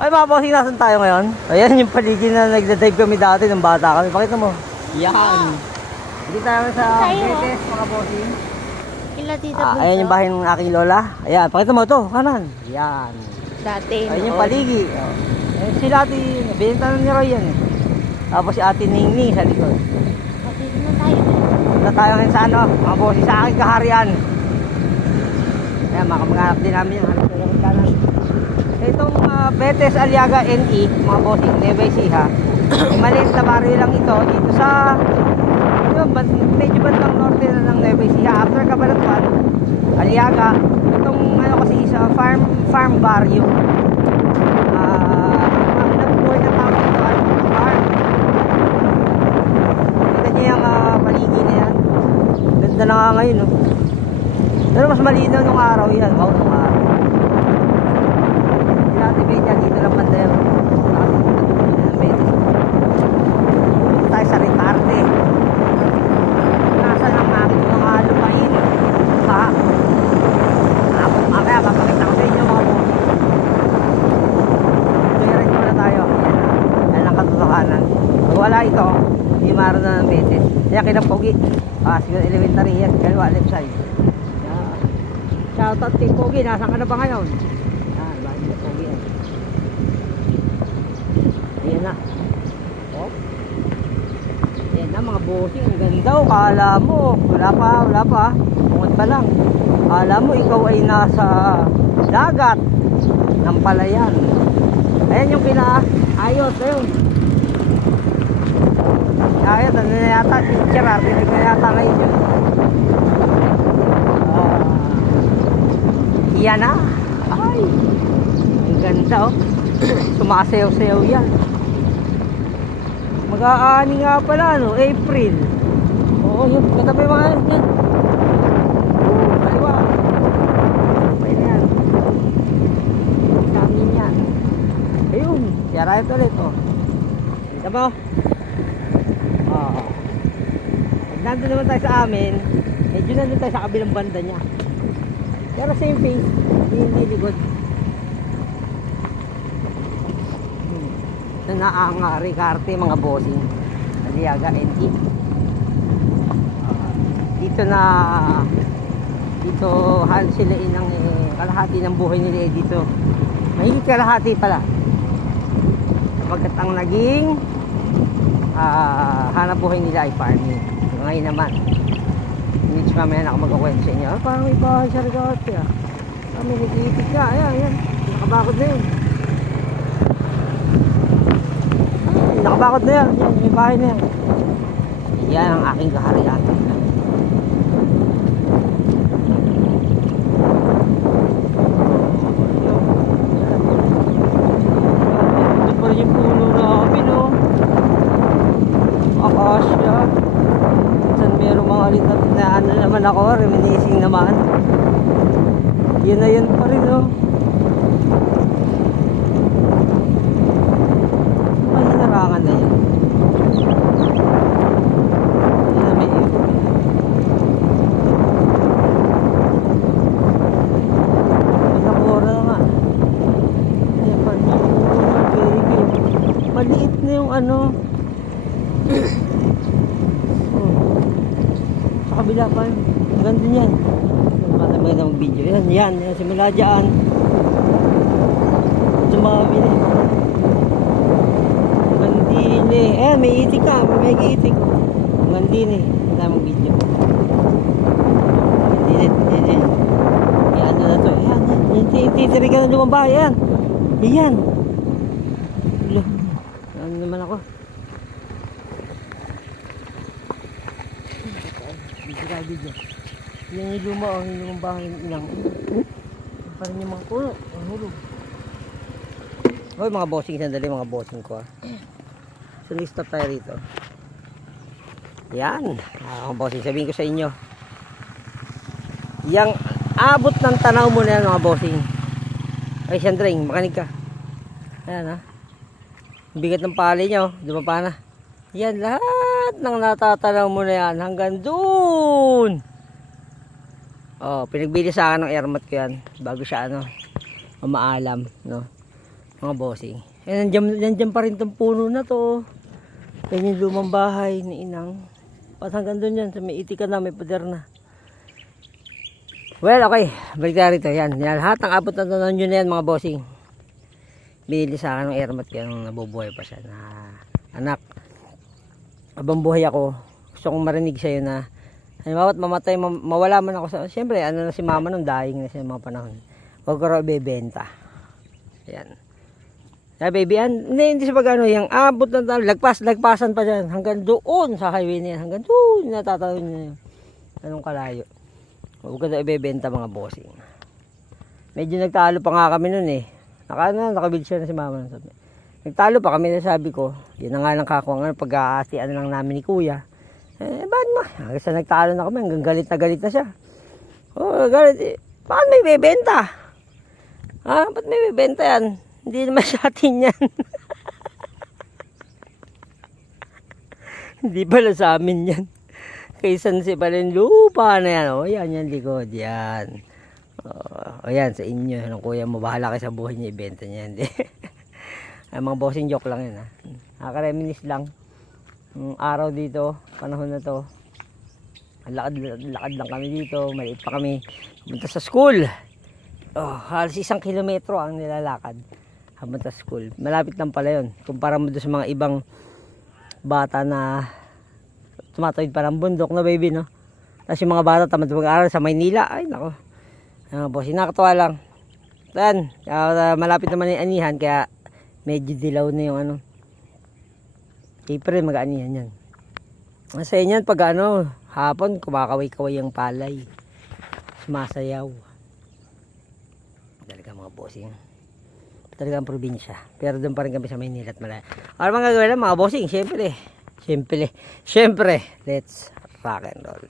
Ay mga bossing, nasan tayo ngayon? Ayan yung paligid na nagda-dive kami dati nung bata kami. Pakita mo. Yan. Dito tayo sa Betes mga bossing. Kila tita Bunso. Ayan yung bahay ng aking lola. Ayan, pakita mo to, kanan. Yan. Dati. Ayan yung paligi. Ayan si Ate, binenta na ni Roy yan eh. Tapos si Ate Ningning sa likod. Dito na tayo. Punta tayo ngayon sa ano, mga bossing, sa aking kaharian. Ayan, makamangarap din namin yung ano, sa likod kanan. Itong Betes Aliaga NE, mga bossing, Nueva Ecija. Maliit na barrio lang ito dito sa yun, medyo bandang norte na ng Nueva Ecija. After Cabanatuan, Aliaga, itong ano kasi isa farm barrio. Ilang buhay na tao ito, farm. Kita niyo yung paligid na yan. Ganda na nga ngayon, no? Pero mas malinaw nung araw yan. Wow, nung araw. Dati medya dito lang banda yan. Tayo sa Ritarte. Nasa lang natin mga lupain. Mamaya papakita ko sa inyo mga po. Tuwiran nyo na tayo. Yan ang katotohanan. Pag wala ito, hindi maroon na ng Betes. Kaya kinapogi. Siguro elementary yan. Kaya left side. Shoutout kay Pogi. Nasaan ka na ba ngayon? Ayan na. Oh. Ayan na mga bossing. Ang ganda. Kala mo. Wala pa. Pungat pa lang. Kala mo ikaw ay nasa dagat ng Palayan. Ayan yung ayos. Ayun. Ayos. Ano na yata? Teacher. Artinig na yata ngayon yun. Iyan na. Ay. Ang ganda oh. Sumasayaw-sayaw yan. Mag-aani nga pala no, April. Oo, yun, katabi mga yan. Kaliwa. May na yan. Sa amin yan. Ayun, yarayot ulit oh. Kita mo? Oo. Pag nandun naman tayo sa amin, medyo nandun tayo sa kabilang banda niya. Pero same face, hindi likod. Na ang Ricarte mga bossing Aliaga NE. Dito halos sila inang kalahati ng buhay nila dito. Mahigit kalahati pala. Pagkat ang naging hanap buhay nila ay farming. Ngayon naman Mitch mamaya na ako magkukwento sa inyo. Parang may bahay sa Ricarte may nag-iipit ka. Ayan. Nakabakod na yun. Nakabakod na yan. Yan, may bahay na yan. Yan ang aking kaharian. Ito pa rin yung puno namin, no? Akasya. Saan meron mga alitat na ano naman ako, reminiscing naman. Yan na yan pa rin, no? Hinarangan na yan. Yan na may ipon. Nakura na nga. Yan pa rin yung maliit na yung ano. Sa kabila pa yun. Ang ganda niyan. Matamay na mag-video. Yan. Simula dyan. Tumamili. Ayan, may itik ka. May itik. Gandini. Wala mong video. Gandini. Kaya ano na to. Ayan. Titiri ka na lumang bahay. Ayan. Ano naman ako. Video. Yan yung luma o. Yung lumang bahay lang. Parang yung mga puno. Ang hulog. Hoy mga bossing. Sandali mga bossing ko So, stop tayo rito. Yan. Bossing, sabihin ko sa inyo. Yang abot ng tanaw mo na yan, mga bossing. Ay, Sandring, makinig ka. Ayan, ha. Bigat ng pali nyo. Dumapa na. Yan, lahat ng natatanaw mo na yan. Hanggang doon. Pinagbili sa akin ng airmat ko yan. Bago siya, maalam, no. Mga bossing. Eh, nandiyan pa rin tong puno na to. Yan yung lumang bahay ni Inang. Pas hanggang doon yan. Sa may itika na, may pader na. Well, okay. Balik tayo rito. Yan. Lahat ng abot na tanan nyo na yan, mga bossing. Binili sa akin ng airmat kaya nung nabubuhay pa siya. Na, anak, habang buhay ako, gusto kong marinig sa'yo na halimbawa't mamatay, mawala man ako sa... Siyempre, ano na si mama nung dying na siya mga panahon. Huwag ko raw ibebenta. Ayan. Sabi, baby, hindi sa pag-ano, yung abot na tayo, lagpasan pa dyan, hanggang doon sa highway na yan, hanggang doon, natatawin na yun. Anong kalayo. Huwag ko na ibebenta mga bossing. Medyo nagtalo pa nga kami nun eh. Nakabilsya na si mama. Nagtalo pa kami na sabi ko, yun na nga lang kakuha, pag-aasian lang namin ni kuya. Eh, ba't mo? Hanggang sa nagtalo na kami, hanggang galit na siya. Oh, galit eh. Bakit may bebenta? Ha? Ba't may bebenta yan? Hindi naman sa atin yan. Hindi pala sa amin yan. Kaysan si pala yung lupa na yan. O yan, yan likod. Yan. O yan, sa inyo. Ng kuya mo, bahala kayo sa buhay niya. Ibenta niya. Hindi. Ay, mga bossing joke lang yun. Nakaka-reminis lang. Yung araw dito, panahon na to. Lakad lang kami dito. Maliit pa kami. Pumunta sa school. Halos 1 kilometro ang nilalakad. Habang sa school. Malapit lang pala yun. Kumpara mo doon sa mga ibang bata na tumatawid pa ng bundok na baby, no? Tapos yung mga bata tamad mag-aaral sa Maynila. Ay, nako. Boss, nakakatawa lang. Yan. Malapit naman yung anihan, kaya medyo dilaw na yung ano. April, mag-anihan yan. Masaya niyan pag ano, hapon, kumakaway-kaway yung palay. Sumasayaw. Talaga mga bossing. Talagang probinsya. Pero doon pa rin kami sa Maynila at Malaya. Ano mga gagawin lang mga bossing? Siyempre, let's rock and roll.